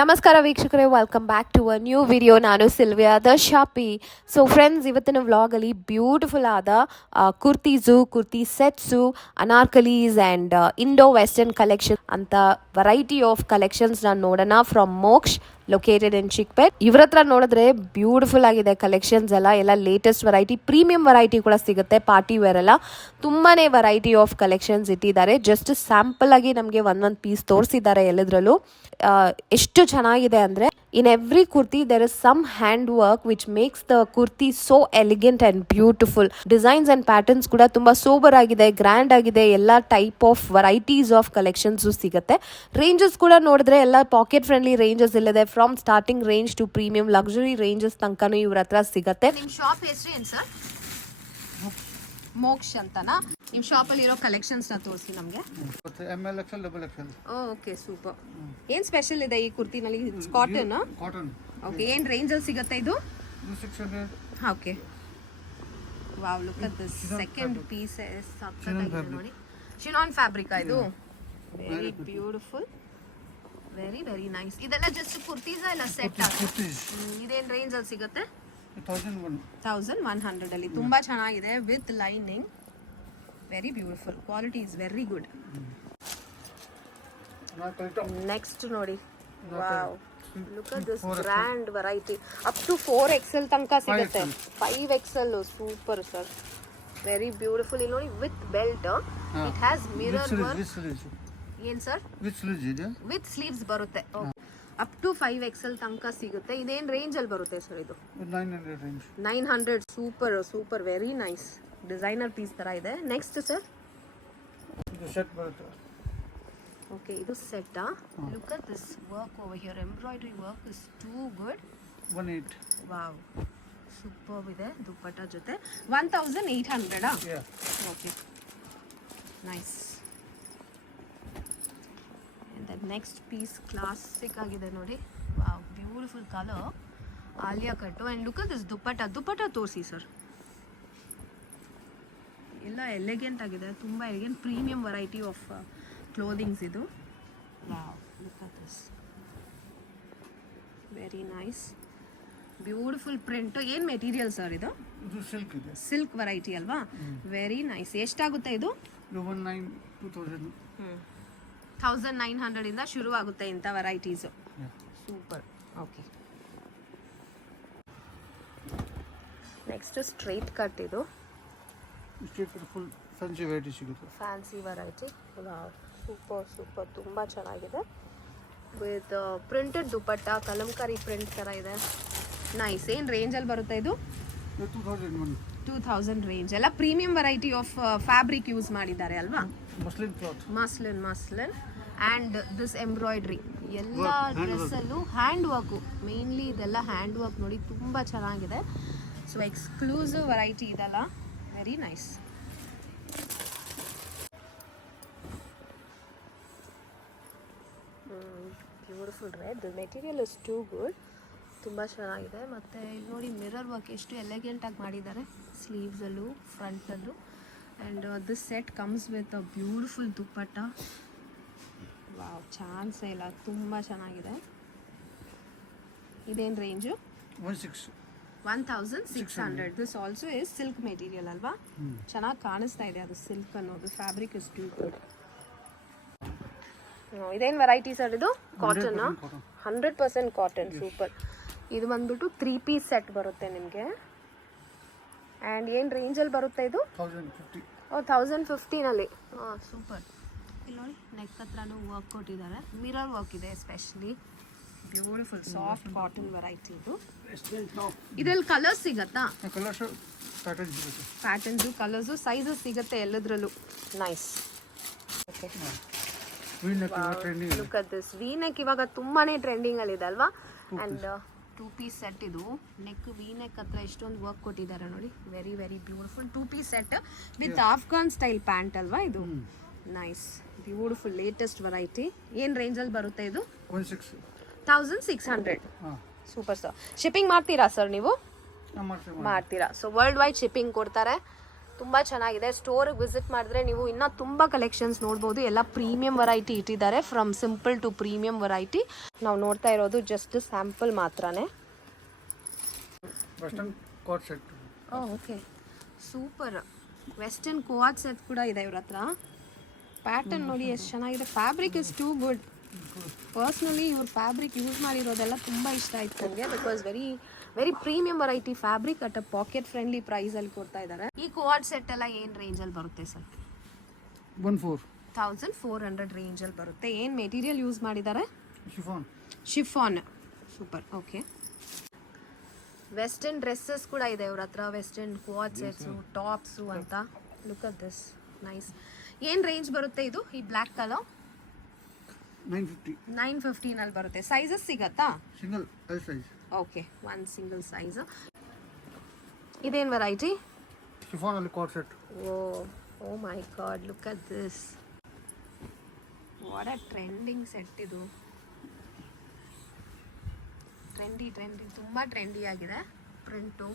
ನಮಸ್ಕಾರ ವೀಕ್ಷಕರೇ, welcome back to a new video. ನಾನು Sylvia the shoppy. So friends, ಇವತ್ತಿನ ವ್ಲಾಗಲ್ಲಿ ಬ್ಯೂಟಿಫುಲ್ ಆದ kurti sets, anarkalis and Indo western collection ಅಂತ ವೆರೈಟಿ ಆಫ್ ಕಲೆಕ್ಷನ್ಸ್ನ ನೋಡೋಣ from Moksh located in Chickpet. ಇವ್ರ ಹತ್ರ ನೋಡಿದ್ರೆ ಬ್ಯೂಟಿಫುಲ್ ಆಗಿದೆ ಕಲೆಕ್ಷನ್ಸ್ ಎಲ್ಲ ಲೇಟೆಸ್ಟ್ ವೆರೈಟಿ, ಪ್ರೀಮಿಯಂ ವೆರೈಟಿ ಕೂಡ ಸಿಗುತ್ತೆ. ಪಾರ್ಟಿ ವೇರ್ ಎಲ್ಲ ತುಂಬಾನೇ ವೆರೈಟಿ ಆಫ್ ಕಲೆಕ್ಷನ್ಸ್ ಇಟ್ಟಿದ್ದಾರೆ. ಜಸ್ಟ್ ಸ್ಯಾಂಪಲ್ ಆಗಿ ನಮಗೆ ಒಂದೊಂದು ಪೀಸ್ ತೋರಿಸಿದ್ದಾರೆ. ಎಲ್ಲದ್ರಲ್ಲೂ ಎಷ್ಟು ಚೆನ್ನಾಗಿದೆ ಅಂದರೆ, in every kurti there is some hand work which makes the kurti so elegant and beautiful. Designs and patterns ಕೂಡ ತುಂಬ ಸೋಬರ್ ಆಗಿದೆ, ಗ್ರ್ಯಾಂಡ್ ಆಗಿದೆ. ಎಲ್ಲ type of varieties of collections ಸಿಗುತ್ತೆ. ರೇಂಜಸ್ ಕೂಡ ನೋಡಿದ್ರೆ ಎಲ್ಲ ಪಾಕೆಟ್ ಫ್ರೆಂಡ್ಲಿ ರೇಂಜಸ್ ಇಲ್ಲದೆ, from starting range to premium luxury ranges ತನಕನೂ ಇವ್ರ ಹತ್ರ ಸಿಗುತ್ತೆ. ನಿಮ್ಮ ಶಾಪ್ ಹೆಸರು ಏನು ಸರ್? ಮೋಕ್ಷ್ ಅಂತನಾ? ನಿಮ್ಮ ಶಾಪಲ್ಲಿ ಇರೋ ಕಲೆಕ್ಷನ್ಸ್ ನ ತೋರಿಸಿ ನಮಗೆ. Okay, super. ಏನು ಸ್ಪೆಷಲ್ ಇದೆ ಈ ಕುರ್ತಿನಲ್ಲಿ? ಕಾಟನ್. ಓಕೆ, ಏನು ರೇಂಜಲ್ಲಿ ಸಿಗುತ್ತೆ ಇದು? Okay, wow, look at this second piece. ಸಕ್ಕತ್ತಾಗಿದೆ ನೋಡಿ. ಶಿನಾನ್ ಫ್ಯಾಬ್ರಿಕ್ ಇದು. Very beautiful, very very nice. ಇದೆಲ್ಲ ಜಸ್ಟ್ ಕುರ್ತೀಸ್ ಇಲ್ಲ ಸೆಟ್? ಇದೇನು ರೇಂಜಲ್ಲಿ ಸಿಗುತ್ತೆ? 1100 ಅಲ್ಲಿ. ತುಂಬಾ ಚೆನ್ನಾಗಿದೆ with lining. Very beautiful, quality is very good. Next ನೋಡಿ, wow, look at this grand variety. Up to 4XL ತನಕ ಸಿಗುತ್ತೆ. 5XL super sir, very beautiful. ಇಲ್ಲಿ ನೋಡಿ, with belt. It has mirror work. ಏನ್ ಸರ್? ವಿತ್ ಸ್ಲೀವ್ಸ್ ಬರುತ್ತೆ. Up to 5XL ತನಕ ಸಿಗುತ್ತೆ. ಇದೇನು ರೇಂಜಲ್ಲಿ ಬರುತ್ತೆ ಸರ್ ಇದು? 900. Super super, very nice. Designer piece ತರ ಇದೆ. Next sir? ಓಕೆ, ಇದು ಸೆಟ್ಟಾ? Look at this work over here. Embroidery work is too good. 18. Wow, super ಇದೆ. ದುಪ್ಪಟ್ಟ ಜೊತೆ 1800. Okay, nice. Next piece classic ಆಗಿದೆ ನೋಡಿ. Wow, beautiful colour, Alia cut. And look at this ದುಪ್ಪಟ್ಟ ತೋರಿಸಿ sir. ಎಲ್ಲ ಎಲಿಗೆಂಟ್ ಆಗಿದೆ, ತುಂಬ ಎಲಿಗೆಂಟ್. ಪ್ರೀಮಿಯಂ ವೆರೈಟಿ ಆಫ್ ಕ್ಲೋದಿಂಗ್ಸ್ ಇದು. Wow, look at this, very nice, beautiful print. ಏನು ಮೆಟೀರಿಯಲ್ ಸರ್ ಇದು? ಸಿಲ್ಕ್ ವೆರೈಟಿ ಅಲ್ವಾ? Very nice. ಎಷ್ಟಾಗುತ್ತೆ ಇದು? 1900 ಇಂದ ಶುರು ಆಗುತ್ತೆ ಇಂಥ varieties. Super. Okay, next straight cut. ಇದು ಫುಲ್ ಫ್ಯಾನ್ಸಿ ವೆರೈಟಿ ಸಿಗುತ್ತೆ. Fancy variety. Wow, super super, ತುಂಬ ಚೆನ್ನಾಗಿದೆ. With printed dupatta, Kalamkari print ಥರ ಇದೆ. ನೈಸ್. ಏನು ರೇಂಜಲ್ಲಿ ಬರುತ್ತೆ ಇದು? 2000 ರೇಂಜ್. ಎಲ್ಲ premium variety of fabric use ಮಾಡಿದ್ದಾರೆ ಅಲ್ವಾ? Muslin and this embroidery. ಎಲ್ಲ ಡ್ರೆಸ್ಸಲ್ಲೂ ಹ್ಯಾಂಡ್ ವರ್ಕು, ಮೇನ್ಲಿ ಇದೆಲ್ಲ ಹ್ಯಾಂಡ್ ವರ್ಕ್ ನೋಡಿ, ತುಂಬ ಚೆನ್ನಾಗಿದೆ. ಸೊ ಎಕ್ಸ್ಕ್ಲೂಸಿವ್ ವೆರೈಟಿ ಇದೆಲ್ಲ. Very nice. Beautiful red. Material is too good, ತುಂಬ ಚೆನ್ನಾಗಿದೆ. ಮತ್ತು ಇಲ್ಲಿ ನೋಡಿ, ಮಿರರ್ ವರ್ಕ್ ಎಷ್ಟು ಎಲಿಗೆಂಟಾಗಿ ಮಾಡಿದ್ದಾರೆ, ಸ್ಲೀವ್ಸಲ್ಲೂ ಫ್ರಂಟಲ್ಲೂ. And this set comes with a beautiful dupatta. Wow, ಚಾನ್ಸೇ ಇಲ್ಲ, ತುಂಬ ಚೆನ್ನಾಗಿದೆ. ಇದೇನು range? 1600. This also is silk material ಅಲ್ವಾ? ಚೆನ್ನಾಗಿ ಕಾಣಿಸ್ತಾ ಇದೆ ಅದು ಸಿಲ್ಕ್ ಅನ್ನೋದು. Fabric is too good. ಇದೇನು ವೆರೈಟಿ ಸರ್ ಇದು? ಕಾಟನ್. 100% ಕಾಟನ್. ಸೂಪರ್. ಇದು ಬಂದ್ಬಿಟ್ಟು 3 ಪೀಸ್ ಸೆಟ್ ಬರುತ್ತೆ ನಿಮಗೆ. ಆ್ಯಂಡ್ ಏನು ರೇಂಜಲ್ಲಿ ಬರುತ್ತೆ ಇದು? 1015 ಹಾಂ, ಸೂಪರ್. ಇಲ್ಲಿ ನೋಡಿ, ನೆಕ್ ಹತ್ರನೂ ವರ್ಕ್ ಕೊಟ್ಟಿದ್ದಾರೆ. ಮಿರರ್ ವರ್ಕ್ ಇದೆ especially. Beautiful soft cotton variety ಇದು. ಇದರಲ್ಲಿ ಕಲರ್ಸ್ ಸಿಗತ್ತಾ? ಪ್ಯಾಟರ್ನ್ಸು, ಕಲರ್ಸು, ಸೈಜಸ್ ಸಿಗುತ್ತೆ ಎಲ್ಲದರಲ್ಲೂ. Nice. Okay, look at this V neck. ಇವಾಗ ತುಂಬಾನೇ ಟ್ರೆಂಡಿಂಗ್ ಅಲ್ಲಿ ಇದೆ ಅಲ್ವಾ? ಅಂಡ್ 2 ಪೀಸ್ ಸೆಟ್ ಇದು. ನೆಕ್ ವಿ ನೆಕ್ ಹತ್ರ ಎಷ್ಟೊಂದು ವರ್ಕ್ ಕೊಟ್ಟಿದ್ದಾರೆ ನೋಡಿ. Very very beautiful 2 piece set with Afghan style pant ಅಲ್ವಾ ಇದು? Nice, beautiful, latest variety. ಏನು ರೇಂಜಲ್ಲಿ ಬರುತ್ತೆ ಇದು? 1600. Super sir. ಶಿಪ್ಪಿಂಗ್ ಮಾಡ್ತೀರಾ ಸರ್ ನೀವು? ಮಾಡ್ತೀರಾ? ಸೊ ವರ್ಲ್ಡ್ ವೈಡ್ ಶಿಪ್ಪಿಂಗ್ ಕೊಡ್ತಾರೆ. ತುಂಬ ಚೆನ್ನಾಗಿದೆ. ಸ್ಟೋರಿಗೆ ವಿಸಿಟ್ ಮಾಡಿದ್ರೆ ನೀವು ಇನ್ನೂ ತುಂಬ ಕಲೆಕ್ಷನ್ಸ್ ನೋಡ್ಬೋದು. ಎಲ್ಲ ಪ್ರೀಮಿಯಂ ವೆರೈಟಿ ಇಟ್ಟಿದ್ದಾರೆ, from simple to premium variety. ನಾವು ನೋಡ್ತಾ ಇರೋದು ಜಸ್ಟ್ ಸ್ಯಾಂಪಲ್ ಮಾತ್ರನೇ. Western coat set. Okay, super. Western coat set ಕೂಡ ಇದೆ ಇವ್ರ ಹತ್ರ. ಪ್ಯಾಟರ್ನ್ ನೋಡಿ ಎಷ್ಟು ಚೆನ್ನಾಗಿದೆ. Fabric is too good. Personally ಇವ್ರ ಫ್ಯಾಬ್ರಿಕ್ ಯೂಸ್ ಮಾಡಿರೋದೆಲ್ಲ ತುಂಬ ಇಷ್ಟ ಆಯ್ತು ನನಗೆ. Because very premium variety fabric at a pocket friendly ಪ್ರೈಸಲ್ಲಿ ಕೊಡ್ತಾ ಇದ್ದಾರೆ. ಈ ಕೋಆಟ್ ಸೆಟ್ ಎಲ್ಲ ಏನು ರೇಂಜಲ್ಲಿ ಬರುತ್ತೆ ಸರ್? 1400 ರೇಂಜಲ್ಲಿ ಬರುತ್ತೆ. ಏನು ಮೆಟೀರಿಯಲ್ ಯೂಸ್ ಮಾಡಿದ್ದಾರೆ? Chiffon. Super. Okay, western dresses ಕೂಡ ಇದೆ ಇವ್ರ ಹತ್ರ. ವೆಸ್ಟರ್ನ್ ಕೋಆಟ್ ಸೆಟ್ಸು, ಟಾಪ್ಸು ಅಂತ. Look at this, nice. ಏನು ರೇಂಜ್ ಬರುತ್ತೆ ಇದು? ಈ ಬ್ಲ್ಯಾಕ್ ಕಲರ್ 950 ಬರುತ್ತೆ. ಸೈಜಸ್ ಸಿಗತ್ತಾ? Single L size. ಓಕೆ, ಒಂದು ಸಿಂಗಲ್ ಸೈಜ್. ಇದೇನು ವೆರೈಟಿ? ಶಿಫಾನ್ ಅಲ್ಲಿ coat set. Oh my God, look at this. What a trending set ಇದು. ಟ್ರೆಂಡಿ ತುಂಬ ಟ್ರೆಂಡಿ ಆಗಿದೆ ಪ್ರಿಂಟು.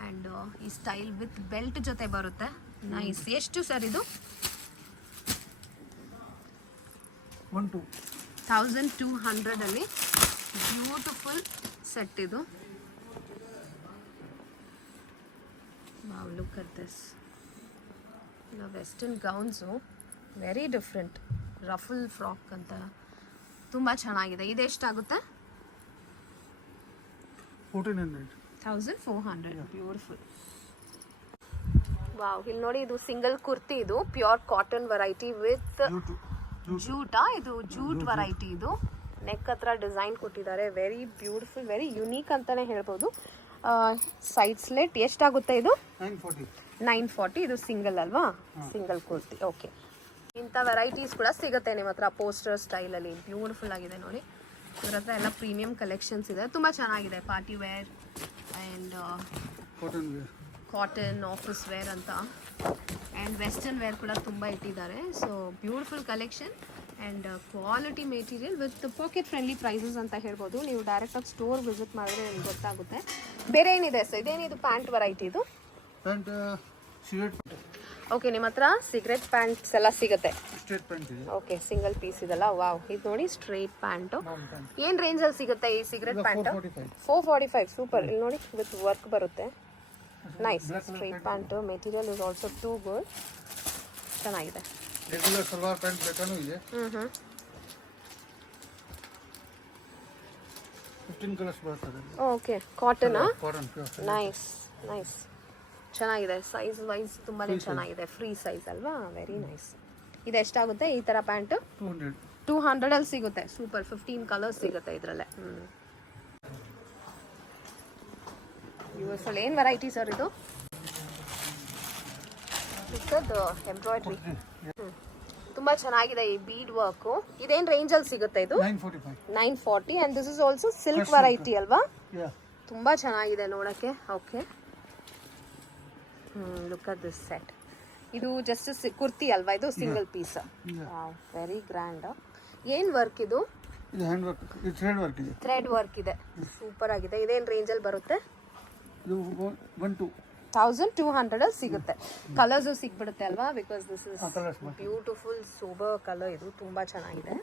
ಆ್ಯಂಡ್ ಈ ಸ್ಟೈಲ್ ವಿತ್ ಬೆಲ್ಟ್ ಜೊತೆ ಬರುತ್ತೆ. ನೈಸ್. ಎಷ್ಟು ಸರ್ ಇದು? 1200 ಅಲ್ಲಿ ಬ್ಯೂಟಿಫುಲ್ ಸೆಟ್ ಇದು. Wow, look at this. Western gowns very different. Ruffle frock ಅಂತ ತುಂಬ ಚೆನ್ನಾಗಿದೆ. ಇದೆಷ್ಟಾಗುತ್ತೆ? 1400. ಬ್ಯೂಟಿಫುಲ್. ವಾವ್, ಇಲ್ಲಿ ನೋಡಿ, ಇದು ಸಿಂಗಲ್ ಕುರ್ತಿ. ಇದು ಪ್ಯೂರ್ ಕಾಟನ್ ವೆರೈಟಿ ವಿತ್ ಜೂಟಾ. ಇದು ಜೂಟ್ ವೆರೈಟಿ. ಇದು ನೆಕ್ ಹತ್ರ ಡಿಸೈನ್ ಕೊಟ್ಟಿದ್ದಾರೆ. ವೆರಿ ಬ್ಯೂಟಿಫುಲ್, ವೆರಿ ಯುನೀಕ್ ಅಂತಾನೆ ಹೇಳ್ಬೋದು. Side SLET. ಎಷ್ಟಾಗುತ್ತೆ ಇದು? 940. ಇದು ಸಿಂಗಲ್ ಅಲ್ವಾ? ಸಿಂಗಲ್ ಕುರ್ತಿ. ಓಕೆ, ಇಂಥ ವೆರೈಟೀಸ್ ಕೂಡ ಸಿಗುತ್ತೆ ನಿಮ್ಮ ಹತ್ರ ಪೋಸ್ಟರ್ ಸ್ಟೈಲಲ್ಲಿ. ಬ್ಯೂಟಿಫುಲ್ ಆಗಿದೆ ನೋಡಿ. ಇವ್ರ ಹತ್ರ ಎಲ್ಲ ಪ್ರೀಮಿಯಂ ಕಲೆಕ್ಷನ್ಸ್ ಇದೆ. ತುಂಬ ಚೆನ್ನಾಗಿದೆ. Party wear and cotton office wear ಅಂತ, ಆ್ಯಂಡ್ ವೆಸ್ಟರ್ನ್ ವೇರ್ ಕೂಡ ತುಂಬ ಇಟ್ಟಿದ್ದಾರೆ. So beautiful collection and quality material with pocket friendly prices ಅಂತ ಹೇಳ್ಬೋದು. ನೀವು ಡೈರೆಕ್ಟಾಗಿ ಸ್ಟೋರ್ ವಿಸಿಟ್ ಮಾಡಿದ್ರೆ ನಿಮ್ಗೆ ಗೊತ್ತಾಗುತ್ತೆ. ಬೇರೆ ಏನಿದೆ ಸರ್? ಇದೇನಿದು ಪ್ಯಾಂಟ್ ವೆರೈಟಿ ಇದು? ಓಕೆ, ನಿಮ್ಮ ಹತ್ರ ಸಿಗರೆಟ್ ಪ್ಯಾಂಟ್ಸ್ ಎಲ್ಲ ಸಿಗುತ್ತೆ. ಓಕೆ, ಸಿಂಗಲ್ ಪೀಸ್ ಇದೆಲ್ಲ. ವಾವ್, ಇದು ನೋಡಿ ಸ್ಟ್ರೇಟ್ ಪ್ಯಾಂಟು. ಏನು ರೇಂಜಲ್ಲಿ ಸಿಗುತ್ತೆ ಈ ಸಿಗರೆಟ್ ಪ್ಯಾಂಟ್? 445. ಸೂಪರ್. ಇಲ್ಲಿ ನೋಡಿ, ವಿತ್ ವರ್ಕ್ ಬರುತ್ತೆ. Nice. Straight pant. Material is also too good. ಚೆನ್ನಾಗಿದೆ. ಸಲ್ವಾರ್ ಪ್ಯಾಂಟ್ ಬೇಕಾನೂ ಇದೆ. 15 ಕಲರ್ಸ್ ಬರ್ತದೆ. ಓಕೆ, ಕಾಟನಾ? ನೈಸ್. ಚೆನ್ನಾಗಿದೆ. ಸೈಜ್ ವೈಸ್ ತುಂಬಾ ಚೆನ್ನಾಗಿದೆ. ಫ್ರೀ ಸೈಜ್ ಅಲ್ವಾ? Very nice. ಇದು ಎಷ್ಟಾಗುತ್ತೆ ಈ ಥರ ಪ್ಯಾಂಟು? 200 ಅಲ್ಲಿ ಸಿಗುತ್ತೆ. ಸೂಪರ್. 15 ಕಲರ್ಸ್ ಸಿಗುತ್ತೆ ಇದರಲ್ಲೇ. ಯೂಸ್ಫುಲ್. ಏನು ವೆರೈಟಿ ಸರ್ ಇದು? ಎಂಬ್ರಾಯ್ಡ್ರಿ. ತುಂಬ ಚೆನ್ನಾಗಿದೆ ಈ ಬೀಡ್ ವರ್ಕು. ಇದೇನು ರೇಂಜಲ್ಲಿ ಸಿಗುತ್ತೆ ಇದು? 940. And this is also silk variety ಅಲ್ವಾ? ತುಂಬ ಚೆನ್ನಾಗಿದೆ ನೋಡೋಕ್ಕೆ. Okay, look at this set. ಇದು ಜಸ್ಟ್ ಕುರ್ತಿ ಅಲ್ವಾ? ಇದು ಸಿಂಗಲ್ ಪೀಸ್. Very grand. ಏನು ವರ್ಕ್ ಇದು? ಥ್ರೆಡ್ ವರ್ಕ್ ಇದೆ. ಸೂಪರ್ ಆಗಿದೆ. ಇದೇನು ರೇಂಜಲ್ಲಿ ಬರುತ್ತೆ? 1200 ಅಲ್ಲಿ ಸಿಗುತ್ತೆ. ಕಲರ್ಸು ಸಿಗ್ಬಿಡುತ್ತೆ ಅಲ್ವಾ? Because this is beautiful sober colour. ಇದು ತುಂಬ ಚೆನ್ನಾಗಿದೆ.